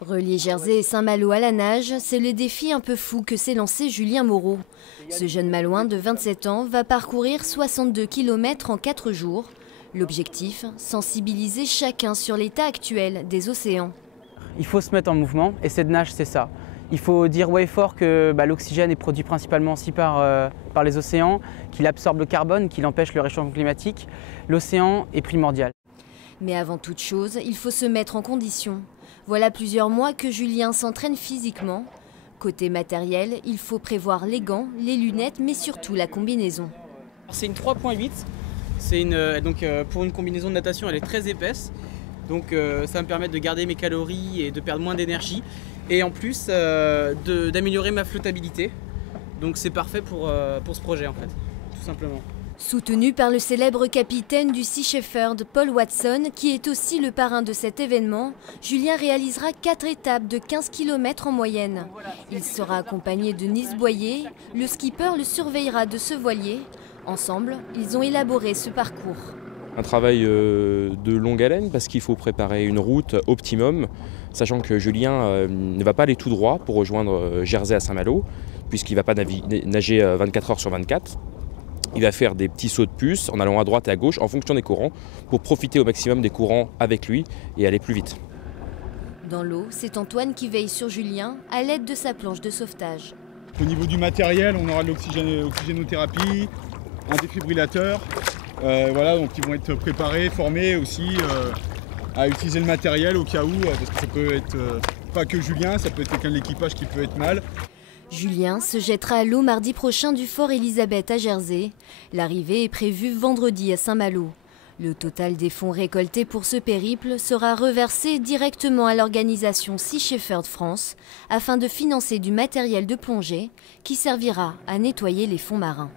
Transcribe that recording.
Relier Jersey et Saint-Malo à la nage, c'est le défi un peu fou que s'est lancé Julien Moreau. Ce jeune Malouin de 27 ans va parcourir 62 km en 4 jours. L'objectif, sensibiliser chacun sur l'état actuel des océans. Il faut se mettre en mouvement et cette nage, c'est ça. Il faut dire haut et fort que l'oxygène est produit principalement aussi par les océans, qu'il absorbe le carbone, qu'il empêche le réchauffement climatique. L'océan est primordial. Mais avant toute chose, il faut se mettre en condition. Voilà plusieurs mois que Julien s'entraîne physiquement. Côté matériel, il faut prévoir les gants, les lunettes, mais surtout la combinaison. C'est une 3.8. Pour une combinaison de natation, elle est très épaisse. Donc ça va me permettre de garder mes calories et de perdre moins d'énergie. Et en plus d'améliorer ma flottabilité. Donc c'est parfait pour ce projet en fait, tout simplement. Soutenu par le célèbre capitaine du Sea Shepherd, Paul Watson, qui est aussi le parrain de cet événement, Julien réalisera 4 étapes de 15 km en moyenne. Il sera accompagné de Nice Boyer, le skipper le surveillera de ce voilier. Ensemble, ils ont élaboré ce parcours. Un travail de longue haleine parce qu'il faut préparer une route optimum, sachant que Julien ne va pas aller tout droit pour rejoindre Jersey à Saint-Malo, puisqu'il ne va pas nager 24 heures sur 24. Il va faire des petits sauts de puce en allant à droite et à gauche en fonction des courants pour profiter au maximum des courants avec lui et aller plus vite. Dans l'eau, c'est Antoine qui veille sur Julien à l'aide de sa planche de sauvetage. Au niveau du matériel, on aura de l'oxygénothérapie, un défibrillateur. Donc ils vont être préparés, formés aussi à utiliser le matériel au cas où, parce que ça peut être pas que Julien, ça peut être quelqu'un de l'équipage qui peut être mal. Julien se jettera à l'eau mardi prochain du Fort Elisabeth à Jersey. L'arrivée est prévue vendredi à Saint-Malo. Le total des fonds récoltés pour ce périple sera reversé directement à l'organisation Sea Shepherd France afin de financer du matériel de plongée qui servira à nettoyer les fonds marins.